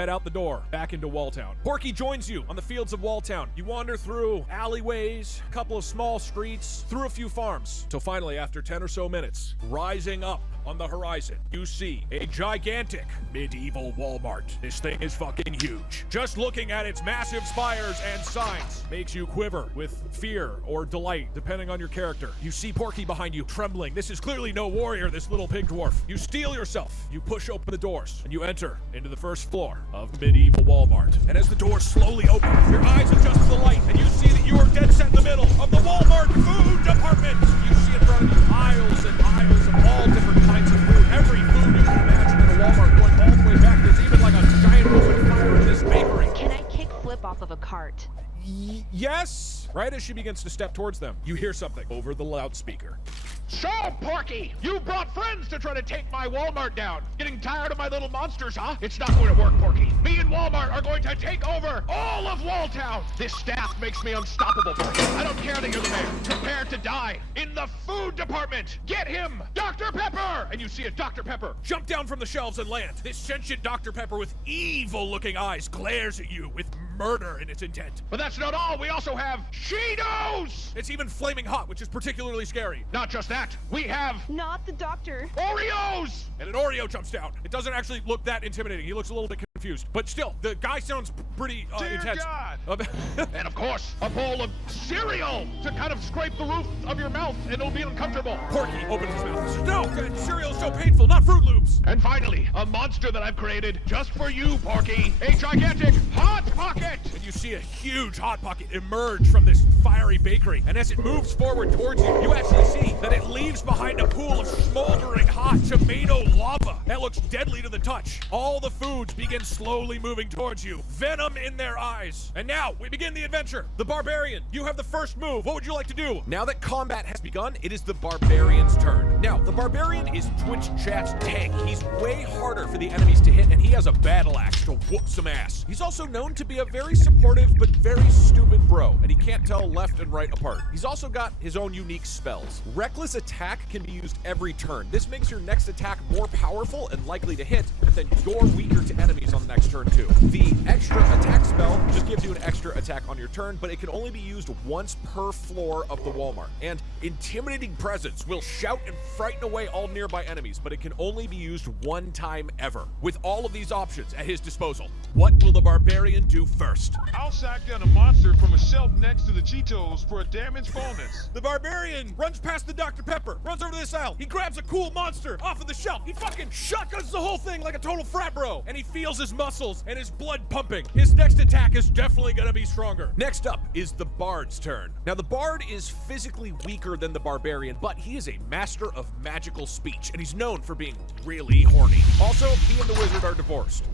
head out the door, back into Walltown. Porky joins you on the fields of Walltown. You wander through alleyways, a couple of small streets, through a few farms, till finally, after 10 or so minutes, rising up on the horizon, you see a gigantic medieval Walmart. This thing is fucking huge. Just looking at its massive spires and signs makes you quiver with fear or delight, depending on your character. You see Porky behind you, trembling. This is clearly no warrior, this little pig dwarf. You steel yourself. You push open the doors, and you enter into the first floor of medieval Walmart. And as the doors slowly open, your eyes adjust to the light, and you see that you are dead set in the middle of the Walmart food department. You see in front of you aisles and aisles of all different kinds of food. Every food you can imagine in a Walmart, going all the way back. There's even like a giant open fire in this bakery. Can I kick Flip off of a cart? Yes! Right as she begins to step towards them, you hear something over the loudspeaker. So, Porky, you brought friends to try to take my Walmart down. Getting tired of my little monsters, huh? It's not going to work, Porky. Me and Walmart are going to take over all of Walltown. This staff makes me unstoppable, Porky. I don't care that you're the mayor. Prepare to die in the food department. Get him, Dr. Pepper! And you see a Dr. Pepper Jump down from the shelves and land. This sentient Dr. Pepper with evil-looking eyes glares at you with murder in its intent. But that's not all. We also have Cheetos! It's even flaming hot, which is particularly scary. Not just that, we have Not the doctor. Oreos! And an Oreo jumps down. It doesn't actually look that intimidating. He looks a little bit confused. But still, the guy sounds pretty intense. God! And of course, a bowl of cereal to kind of scrape the roof of your mouth and it'll be uncomfortable. Porky opens his mouth and says, no, cereal is so painful, not Fruit Loops. And finally, a monster that I've created just for you, Porky. A gigantic Hot Pocket! And you see a huge Hot Pocket emerge from this fiery bakery. And as it moves forward towards you, you actually see that it leaves behind a pool of smoldering hot tomato lava that looks deadly to the touch. All the foods begin slowly moving towards you, venom in their eyes. And now we begin the adventure. The Barbarian, you have the first move. What would you like to do? Now that combat has begun, it is the Barbarian's turn. Now, the Barbarian is Twitch Chat's tank. He's way harder for the enemies to hit, and he has a battle axe to whoop some ass. He's also known to be a very supportive but very stupid bro, and he can't tell left and right apart. He's also got his own unique spells. Reckless attack can be used every turn. This makes your next attack more powerful and likely to hit, but then you're weaker to enemies on the next turn too. The extra attack spell just gives you an extra attack on your turn, but it can only be used once per floor of the Walmart. And Intimidating Presence will shout and frighten away all nearby enemies, but it can only be used one time ever. With all of these options at his disposal, what will the Barbarian do first? I'll shotgun a monster from a shelf next to the Cheetos for a damage bonus. The Barbarian runs past the Dr. Pepper, runs over to this aisle. He grabs a cool monster off of the shelf. He fucking shotguns the whole thing like a total frat bro. And he feels his muscles and his blood pumping. His next attack is definitely gonna be stronger. Next up is the Bard's turn. Now the Bard is physically weaker than the Barbarian, but he is a master of magical speech, and he's known for being really horny. Also, he and the Wizard are divorced.